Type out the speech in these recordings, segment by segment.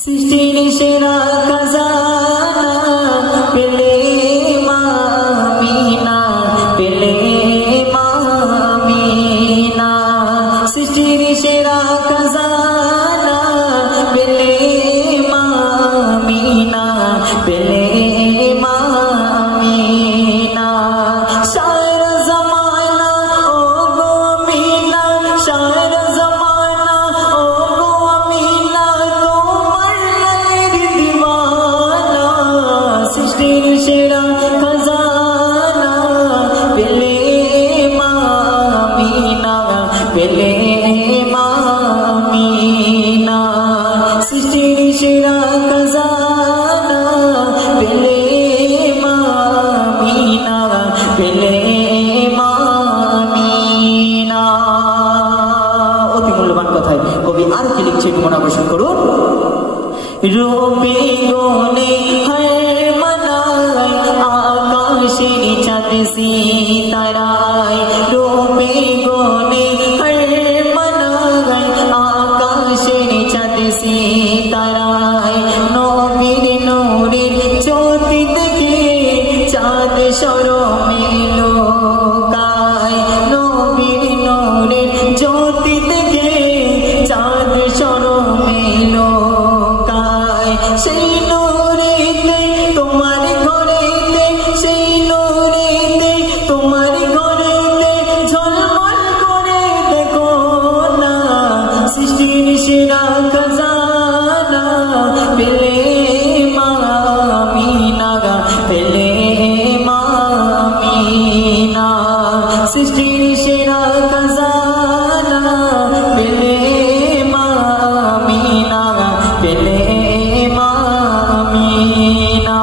সৃষ্টির সেরা খাজানা পেলে মা আমিনা, পেলে মা আমিনা। সৃষ্টির সেরা খাজানা পেলে মা আমিনা, পেলে মা আমিনা। সারা জামানা ও গো আমিনা, সারা জামানা ও গো আমিনা, তোমার লালের দিওয়ানা। সৃষ্টির সেরা খাজানা পেলে মা আমিনা, পেলে মা আমিনা। সৃষ্টির সেরা খাজানা পেলে মা আমিনা, পেলে মা আমিনা। অতি মূল্যবান কথায় কবি আর কি লিখছে একটু মনোবেশন করুন। রূপে গুণে হর মনায় আকাশের চাঁদ সিতারায়, রূপে গুণে হর মনায় আকাশের চাঁদ সিতারায়। নবীর নূরের জ্যোতি দেখে চাঁদ শরমে লোকায়, নবীর নূরের জ্যোতি দেখে চাঁদ শরমে লোকায়। সেই নূরেতে তোমার ঘরেতে, সেই নূরেতে তোমার ঘরেতে ঝলমল করে দেখো না। সৃষ্টির সেরা খাজানা পেলে মা আমিনা, পেলে মা আমিনা। সৃষ্টির সেরা খাজানা পেলে মা আমিনা, পেলে মা আমিনা।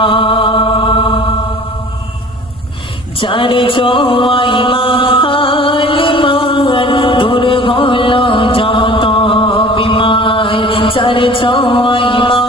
যার ছোঁয়ায় মা হালিমার দূর হলো যত বিমার, যার ছোঁয়ায় মা